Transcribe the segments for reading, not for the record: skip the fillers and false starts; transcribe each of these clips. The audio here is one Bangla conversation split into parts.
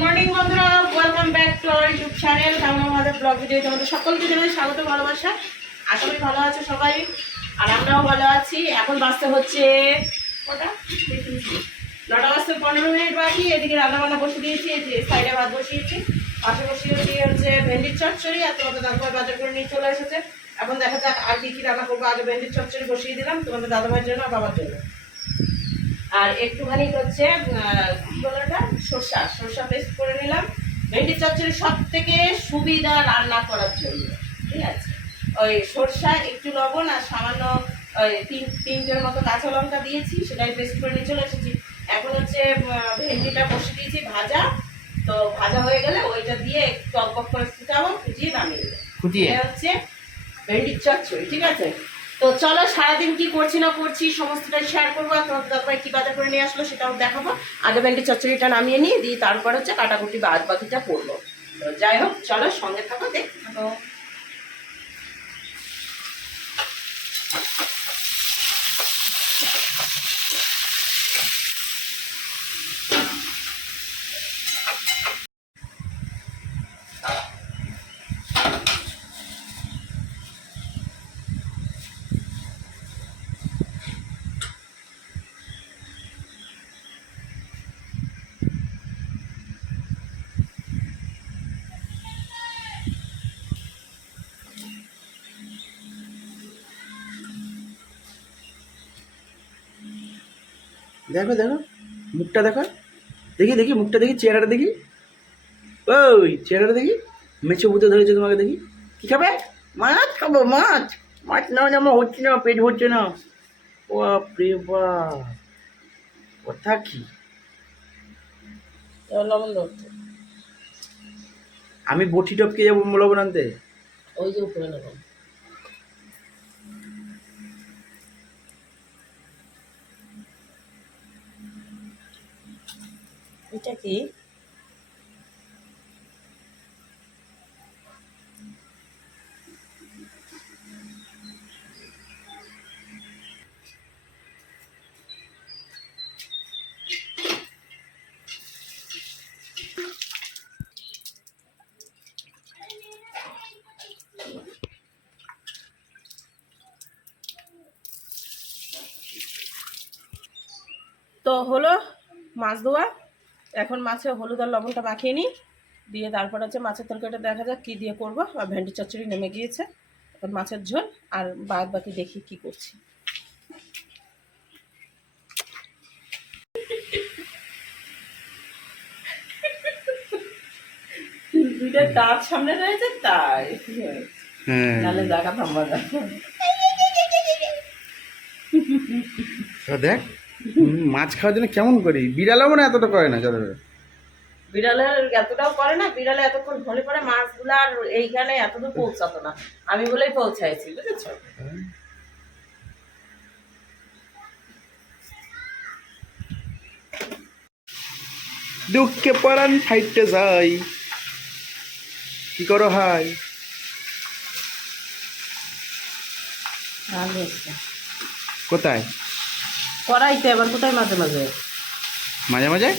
মর্নিং বন্ধুরা, welcome back to our YouTube channel কামনা আমাদের ব্লগ ভিডিও। তোমাদের সকলকে জানাই স্বাগত, ভালোবাসা। আশা করি ভালো আছো সবাই, আর আমরাও ভালো আছি। এখন বাজতে হচ্ছে কটা, 9:15 বাকি। এদিকে রান্নাবান্না বসে দিয়েছি, এই যে সাইডে ভাত বসিয়েছি, পাশে বসিয়ে দিয়ে হচ্ছে ভেন্ডির চচ্চড়ি। আর তোমাদের দাদাভাই বাজার করে নিয়ে চলে এসেছে। এখন দেখা যাক আর কি কি রান্না করবো। আগে ভেন্ডির চচ্চড়ি বসিয়ে দিলাম তোমাদের দাদাভাইয়ের জন্য আর বাবার জন্য। আর একটুখানি হচ্ছে কি বলে ওটা, সরষা পেস্ট করে নিলাম। ভেন্ডি চচ্চড়ি সব থেকে সুবিধা রান্না করার জন্য, ঠিক আছে। ওই সরষা, একটু লবণ আর সামান্য ওই তিনটের মতো কাঁচা লঙ্কা দিয়েছি, সেটাই পেস্ট করে নিয়ে চলে এসেছি। এখন হচ্ছে ভেন্ডিটা বসে দিয়েছি ভাজা। তো ভাজা হয়ে গেলে ওইটা দিয়ে একটু অল্প করে ফুটাবো, ফুটিয়ে নামিয়ে দেবো। এটা হচ্ছে ভেন্ডির চচ্চড়ি, ঠিক আছে। তো চলো, সারাদিন কি করছি না করছি সমস্তটাই শেয়ার করবো। আর তোমাদের দাদাভাই কি বাজার করে নিয়ে আসলো সেটাও দেখাবো। আগে ভেন্ডির চচ্চড়িটা নামিয়ে নিয়ে দিয়ে তারপর হচ্ছে কাটাকুটি বাদ বাকিটা করবো। তো যাই হোক, চলো সঙ্গে থাকো, দেখতে থাকো। দেখো দেখো, মুখটা দেখো, দেখি দেখি মুখটা দেখি, চেহারাটা দেখি, ওই চেহারাটা দেখি। মেছে বুঝতে ধরেছে তোমাকে, দেখি কি খাবে? মাছ খাবো, মাছ। মাছ না আমার হচ্ছে না, পেট ভরছে না। ও বাপরে বাপ, কথা কি! লবণ ধরতে আমি বটি টপকে যাবো লবণ আনতে। ওই যে উপরে লবণ। এটা কি? তো হলো মাছ ধোয়া। এখন মাছে হলুদ আর লবণটা মাখিয়ে নিই, দিয়ে তারপর হচ্ছে মাছের তরকারিটা দেখা যাক কী দিয়ে করবো। আর ভেন্ডি চচ্চড়ি নেমে গিয়েছে, এখন মাছের ঝোল আর বাদ বাকি দেখি কি করছি। দুইটা দাঁত সামনে রয়েছে তাই, নাহলে দেখাতাম মজা। দেখ, মাছ খাওয়ার জন্য কেমন করি, বিড়ালও মানে এতটা করে না। চলো, বিড়ালের এতটাও করে না, বিড়ালে এতক্ষণ হলে পরে মাছগুলো আর এইখানে এতদূর পৌঁছাতো না, আমি বলেই পৌঁছাইছি, বুঝেছো। দুঃখে পরাণ ফাইটে যাই, কি করো হাই? কোথায় করাইতে এবার কোথায়, মাঝে মাঝে মাঝে মাঝে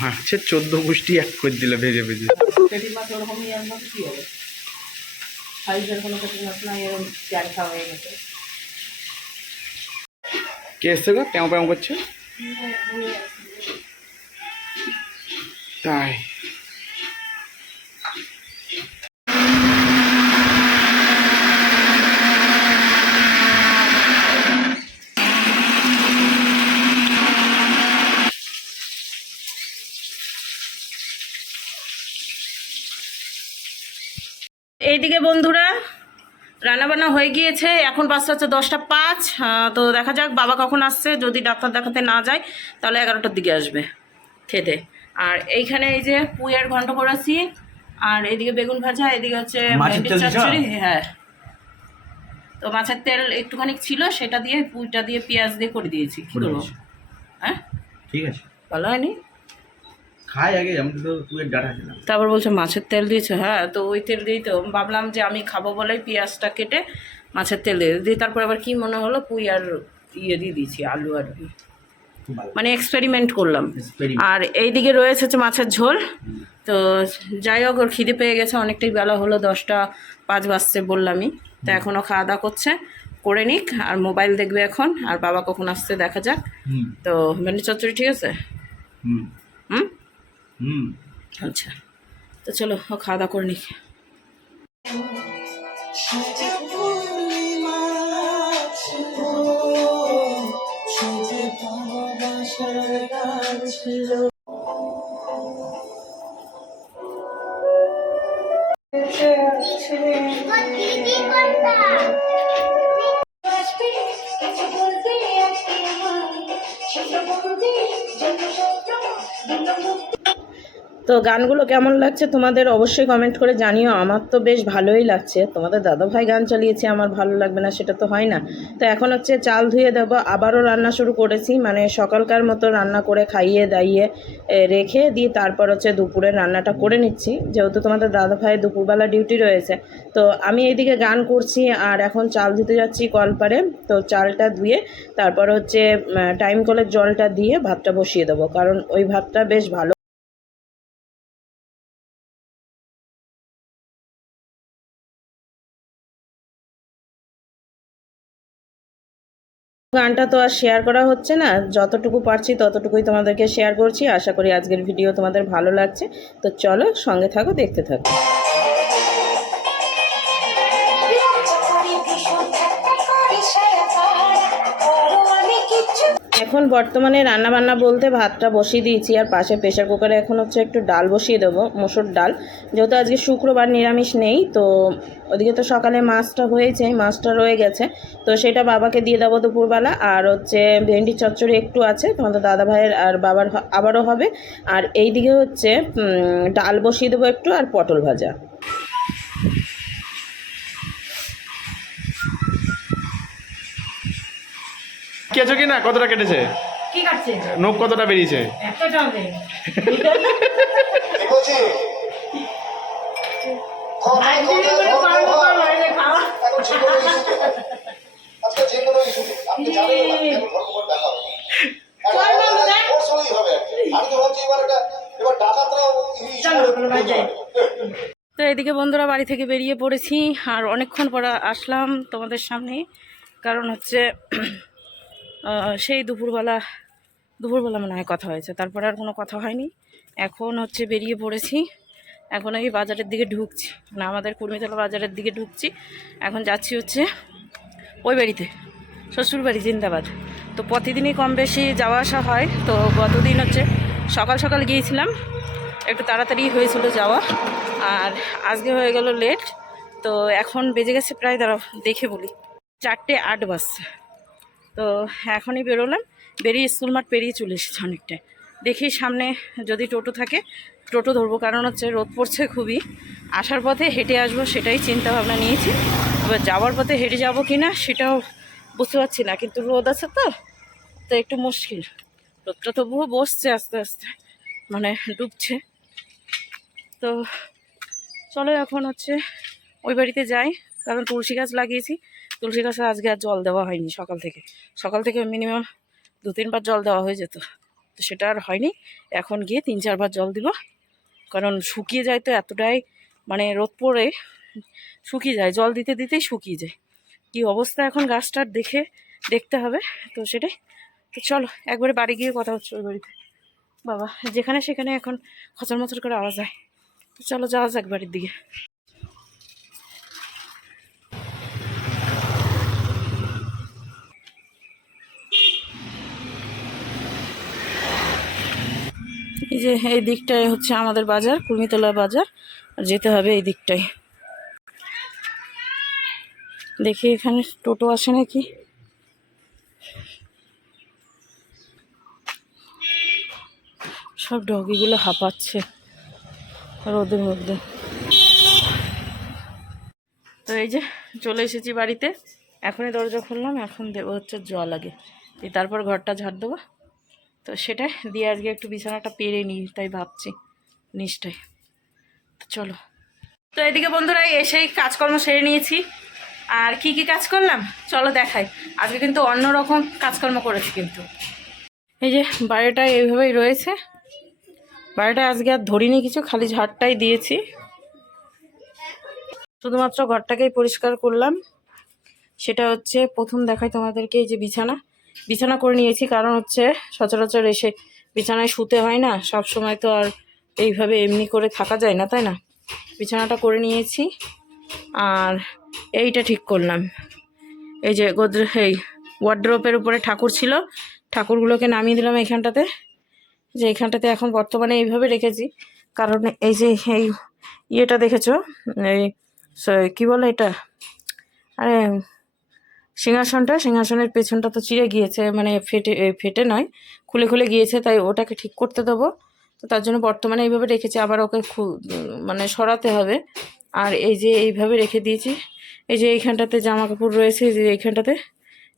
মাছের 14 গোষ্ঠী এক করে দিল ভেজে ভেজে। পেটি মাছ ওরকমই আর মতো কি হবে, সাইজের কোনো পেটি মাছ না, এরকম চার খাওয়া হয়ে গেছে। কে এসছে গো, প্যাও প্যাও করছে? তাই এইদিকে বন্ধুরা রান্নাবান্না হয়ে গিয়েছে, এখন বাজতে হচ্ছে 10টা 5। তো দেখা যাক বাবা কখন আসছে। যদি ডাক্তার দেখাতে না যায় তাহলে 11টার দিকে আসবে খেতে। আর এইখানে এই যে পুঁইয়ের ঘন্ট করেছি, আর এদিকে বেগুন ভাজা, এদিকে হচ্ছে ভেন্ডির চচ্চড়ি। হ্যাঁ, তো মাছের তেল একটুখানি ছিল, সেটা দিয়ে পুঁইটা দিয়ে পেঁয়াজ দিয়ে করে দিয়েছি। কি করবো? হ্যাঁ, ঠিক আছে, ভালো হয়নি? খাই আগে, আমি তো তুই ডাটা খেলাম। তারপর বলছে মাছের তেল দিয়েছে, হ্যাঁ তো ওই তেল দিয়েই তো ভাবলাম যে আমি খাবো বলে পেঁয়াজটা কেটে মাছের তেল দিয়ে তারপর আবার কি মনে হলো পুঁই আর ইয়ে দিয়ে দিয়েছি, আলু আর খুব ভালো মানে এক্সপেরিমেন্ট করলাম। experiment। আর এইদিকে রয়েছে হচ্ছে মাছের ঝোল। তো যাই হোক ওর খিদে পেয়ে গেছে, অনেকটাই বেলা হলো, 10টা 5 বাজছে বললামই। তো এখনও খাওয়া দাওয়া করছে, করে নিক আর মোবাইল দেখবে এখন। আর বাবা কখন আসছে দেখা যাক। হুম তো ভেন্ডি চচ্চড়ি ঠিক আছে? হুম হুম হুম। আচ্ছা, তো চলো ও খাওয়া দাওয়া করে নিক। তো গানগুলো কেমন লাগছে তোমাদের অবশ্যই কমেন্ট করে জানিও। আমার তো বেশ ভালোই লাগছে। তোমাদের দাদাভাই গান চালিয়েছে, আমার ভালো লাগবে না সেটা তো হয় না। তো এখন হচ্ছে চাল ধুয়ে দেবো, আবারও রান্না শুরু করেছি, মানে সকালকার মতো রান্না করে খাইয়ে দাইয়ে রেখে দিয়ে তারপর হচ্ছে দুপুরের রান্নাটা করে নিচ্ছি, যেহেতু তোমাদের দাদাভাই দুপুরবেলা ডিউটি রয়েছে। তো আমি এইদিকে গান করছি আর এখন চাল ধুতে যাচ্ছি কলপারে। তো চালটা ধুয়ে তারপর হচ্ছে টাইম কলের জলটা দিয়ে ভাতটা বসিয়ে দেবো, কারণ ওই ভাতটা বেশ ভালো। গানটা তো আর শেয়ার করা হচ্ছে না, যতটুকু পারছি ততটুকুই তোমাদেরকে শেয়ার করছি। আশা করি আজকের ভিডিও তোমাদের ভালো লাগছে। তো চলো সঙ্গে থাকো, দেখতে থাকো। এখন বর্তমানে রান্নাবান্না বলতে ভাতটা বসিয়ে দিয়েছি, আর পাশে প্রেশার কুকারে এখন হচ্ছে একটু ডাল বসিয়ে দেবো, মসুর ডাল, যেহেতু আজকে শুক্রবার নিরামিষ নেই। তো ওদিকে তো সকালে মাছটা হয়েছে, মাছটা রয়ে গেছে, তো সেটা বাবাকে দিয়ে দেবো দুপুরবেলা। আর হচ্ছে ভেন্ডি চচ্চড়ি একটু আছে, তোমাদের দাদা ভাইয়ের আর বাবার আবারও হবে। আর এই দিকে হচ্ছে ডাল বসিয়ে দেবো একটু, আর পটল ভাজা। কি আছো কি না, কতটা কেটেছে, কি কাটছে? নখ কতটা বেরিয়েছে? একটা হবে। বলছি এখন যে কোনো ইস্যুতে আজকে যে কোনো ইস্যুতে আপনি জানেন না কেন ধর্মঘট ডাকা হবে ওর সঙ্গেই হবে আমি তো ভাবছি এবার ডাকাতরা তো এদিকে বন্ধুরা বাড়ি থেকে বেরিয়ে পড়েছি, আর অনেকক্ষণ পর আসলাম তোমাদের সামনে, কারণ হচ্ছে সেই দুপুরবেলা মনে হয় কথা হয়েছে, তারপরে আর কোনো কথা হয়নি। এখন হচ্ছে বেরিয়ে পড়েছি, এখন এই বাজারের দিকে ঢুকছি, মানে আমাদের কুর্মিতলা বাজারের দিকে ঢুকছি। এখন যাচ্ছি হচ্ছে ওই বাড়িতে, শ্বশুরবাড়ি জিন্দাবাদ। তো প্রতিদিনই কম বেশি যাওয়া আসা হয়। তো গতদিন হচ্ছে সকাল সকাল গিয়েছিলাম, একটু তাড়াতাড়ি হয়েছিল যাওয়া, আর আজকে হয়ে গেল লেট। তো এখন বেজে গেছে প্রায়, দাঁড়াও দেখে বলি, 4:08 বাজছে। তো এখনই বেরোলাম, বেরিয়ে স্কুল মাঠ পেরিয়ে চলে এসেছি অনেকটাই। দেখি সামনে যদি টোটো থাকে টোটো ধরবো, কারণ হচ্ছে রোদ পড়ছে খুবই। আসার পথে হেঁটে আসবো সেটাই চিন্তা ভাবনা নিয়েছি, এবার যাওয়ার পথে হেঁটে যাবো কি না সেটাও বুঝতে পারছি না, কিন্তু রোদ আছে তো একটু মুশকিল। রোদটা তবুও বসছে আস্তে আস্তে, মানে ডুবছে। তো চলো এখন হচ্ছে ওই বাড়িতে যাই, কারণ তুলসী গাছ লাগিয়েছি, তুলসী গাছে আজকে আর জল দেওয়া হয়নি। সকাল থেকে মিনিমাম 2-3 বার জল দেওয়া হয়ে যেত, তো সেটা আর হয়নি। এখন গিয়ে 3-4 বার জল দিব, কারণ শুকিয়ে যায় তো এতটাই, মানে রোদ পড়ে শুকিয়ে যায়, জল দিতে দিতেই শুকিয়ে যায়। কি অবস্থা এখন গাছটার দেখতে হবে, তো সেটাই। তো চলো একবারে বাড়ি গিয়ে কথা হচ্ছে ওই বাড়িতে। বাবা যেখানে সেখানে এখন খচর মচর করে আওয়াজ হয়। তো চলো যাওয়া যাক বাড়ির দিকে। এই যে এই দিকটায় হচ্ছে আমাদের বাজার, কুর্মিতলা বাজার, আর যেতে হবে এই দিকটায়। দেখি এখানে টোটো আসে নাকি। সব ডগিগুলো হাঁপাচ্ছে রোদের মধ্যে। তো এই যে চলে এসেছি বাড়িতে, এখনই দরজা খুললাম, এখন দেবো হচ্ছে জল আগে, তারপর ঘরটা ঝাড় দেবো। তো সেটা দিয়ে আজকে একটু বিছানাটা পেরে নিই তাই ভাবছি নিচটায়। তো চলো। তো এদিকে বন্ধুরা এসেই কাজকর্ম সেরে নিয়েছি। আর কি কি কাজ করলাম চলো দেখাই। আজকে কিন্তু অন্যরকম কাজকর্ম করেছি কিন্তু। এই যে বাড়িটা এইভাবেই রয়েছে, বাড়িটা আজকে আর ধরিনি কিছু, খালি ঝাড়টাই দিয়েছি, শুধুমাত্র ঘরটাকেই পরিষ্কার করলাম। সেটা হচ্ছে প্রথম দেখাই তোমাদেরকে, এই যে বিছানা করে নিয়েছি, কারণ হচ্ছে সচরাচর এসে বিছানায় শুতে হয় না, সব সময় তো আর এইভাবে এমনি করে থাকা যায় না, তাই না? বিছানাটা করে নিয়েছি। আর এইটা ঠিক করলাম, এই যে এই ওয়ার্ড্রপের উপরে ঠাকুর ছিল, ঠাকুরগুলোকে নামিয়ে দিলাম এইখানটাতে। যে এইখানটাতে এখন বর্তমানে এইভাবে রেখেছি, কারণ এই যে এই ইয়েটা দেখেছো, এই কী বলে এটা, আরে সিংহাসনের পেছনটা তো চিড়ে গিয়েছে, মানে ফেটে নয়, খুলে গিয়েছে, তাই ওটাকে ঠিক করতে দেবো। তো তার জন্য বর্তমানে এইভাবে রেখেছি, আবার ওকে মানে সরাতে হবে। আর এই যে এইভাবে রেখে দিয়েছি। এই যে এইখানটাতে জামা কাপড় রয়েছে, এই যে এইখানটাতে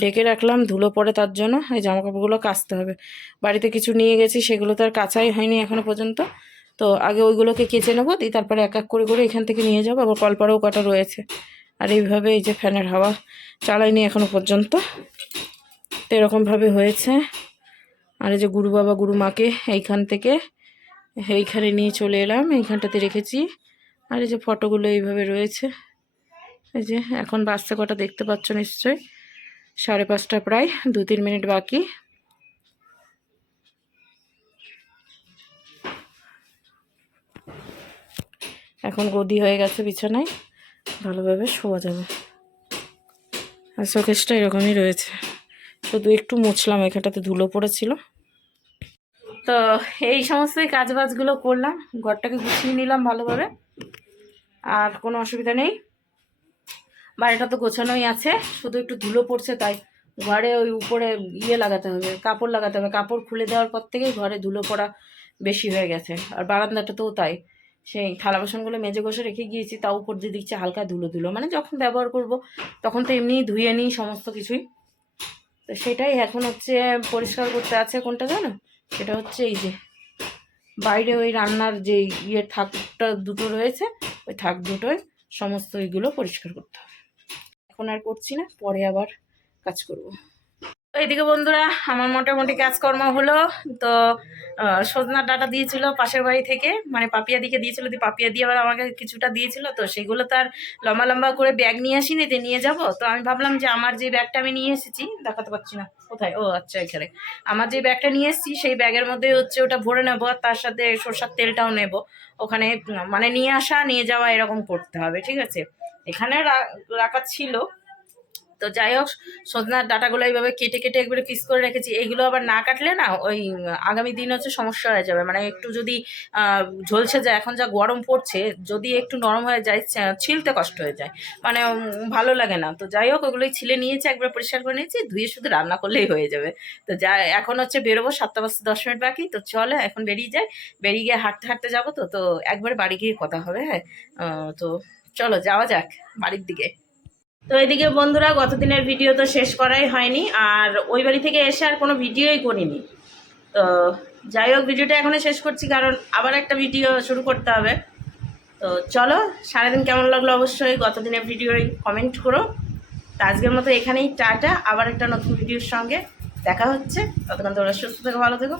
ঢেকে রাখলাম, ধুলো পড়ে, তার জন্য এই জামা কাপড়গুলো কাচতে হবে। বাড়িতে কিছু নিয়ে গেছি, সেগুলো তো আর কাচাই হয়নি এখনো পর্যন্ত। তো আগে ওইগুলোকে কেচে নেবো, দিয়ে তারপরে এক এক করে এখান থেকে নিয়ে যাবো। আবার কলপাড়েও কাটা রয়েছে। আর এইভাবে এই যে ফ্যানের হাওয়া চালাইনি এখনো পর্যন্ত, তো এরকমভাবে হয়েছে। আর এই যে গুরু বাবা গুরু মাকে এইখান থেকে এইখানে নিয়ে চলে এলাম, এইখানটাতে রেখেছি। আর এই যে ফটোগুলো এইভাবে রয়েছে। এই যে এখন বাচ্চা কটা দেখতে পাচ্ছ নিশ্চয়ই, 5:30 প্রায়, 2-3 মিনিট বাকি। এখন গদি হয়ে গেছে, বিছানায় ভালোভাবে শোয়া যাবে। আর শোকেসটা এরকমই রয়েছে, শুধু একটু মুছলাম, এখানটাতে ধুলো পড়েছিল। তো এই সমস্তই কাজবাজগুলো করলাম, ঘরটাকে গুছিয়ে নিলাম ভালোভাবে, আর কোনো অসুবিধা নেই। বাড়িটা তো গোছানোই আছে, শুধু একটু ধুলো পড়ছে, তাই ঘরে ওই উপরে লাগাতে হবে, কাপড় লাগাতে হবে। কাপড় খুলে দেওয়ার পর থেকেই ঘরে ধুলো পড়া বেশি হয়ে গেছে। আর বারান্দাটাতেও তাই, সেই থালা বাসনগুলো মেজে ঘষে রেখে গিয়েছি, তাও উপর দিয়ে দিচ্ছে হালকা ধুলো, মানে যখন ব্যবহার করব তখন তো এমনিই ধুয়ে নিই সমস্ত কিছুই। তো সেটাই এখন হচ্ছে পরিষ্কার করতে আছে। কোনটা জানো, সেটা হচ্ছে এই যে বাইরে ওই রান্নার যে থাকটা দুটো রয়েছে, ওই থাক দুটোয় সমস্ত এইগুলো পরিষ্কার করতে হবে। এখন আর করছি না, পরে আবার কাজ করব। এইদিকে বন্ধুরা আমার মোটামুটি কাজকর্ম হলো। তো সজনার ডাঁটা দিয়েছিল পাশের বাড়ি থেকে, মানে পাপিয়া দিকে দিয়েছিল, পাপিয়া দিয়ে আবার আমাকে কিছুটা দিয়েছিল। তো সেগুলো তো আর লম্বা করে ব্যাগ নিয়ে আসিনি যে নিয়ে যাব। তো আমি ভাবলাম যে আমার যে ব্যাগটা আমি নিয়ে এসেছি, দেখাতে পারছি না কোথায়, ও আচ্ছা এখানে, আমার যে ব্যাগটা নিয়ে এসেছি সেই ব্যাগের মধ্যে হচ্ছে ওটা ভরে নেবো, আর তার সাথে সরষার তেলটাও নেব। ওখানে মানে নিয়ে আসা নিয়ে যাওয়া এরকম করতে হবে, ঠিক আছে। এখানে রাখা ছিল। তো যাই হোক, সজনার ডাঁটাগুলো এইভাবে কেটে একবারে পিস করে রেখেছি। এইগুলো আবার না কাটলে না ওই আগামী দিন হচ্ছে সমস্যা হয়ে যাবে, মানে একটু যদি ঝলসে যায়, এখন যা গরম পড়ছে, যদি একটু নরম হয়ে যায় ছিলতে কষ্ট হয়ে যায়, মানে ভালো লাগে না। তো যাই হোক, ওগুলোই ছিলে নিয়েছি, একবার পরিষ্কার করে নিয়েছি, ধুয়ে শুধু রান্না করলেই হয়ে যাবে। তো এখন হচ্ছে বেরোবো, 7:10 মিনিট বাকি। তো চলে এখন বেরিয়ে যাই, বেরিয়ে গিয়ে হাঁটতে যাবো। তো একবার বাড়ি গিয়ে কথা হবে। হ্যাঁ, তো চলো যাওয়া যাক বাড়ির দিকে। তো এদিকে বন্ধুরা গত দিনের ভিডিও তো শেষ করাই হয়নি, আর ওই বাড়ি থেকে এসে আর কোনো ভিডিওই করিনি। তো যাই হোক, ভিডিওটা এখনই শেষ করছি, কারণ আবার একটা ভিডিও শুরু করতে হবে। তো চলো, সারাদিন কেমন লাগলো অবশ্যই গত দিনের ভিডিওই কমেন্ট করো। তো আজকের মতো এখানেই টাটা, আবার একটা নতুন ভিডিওর সঙ্গে দেখা হচ্ছে। ততক্ষণ তোমরা সুস্থ থেকো, ভালো থেকো।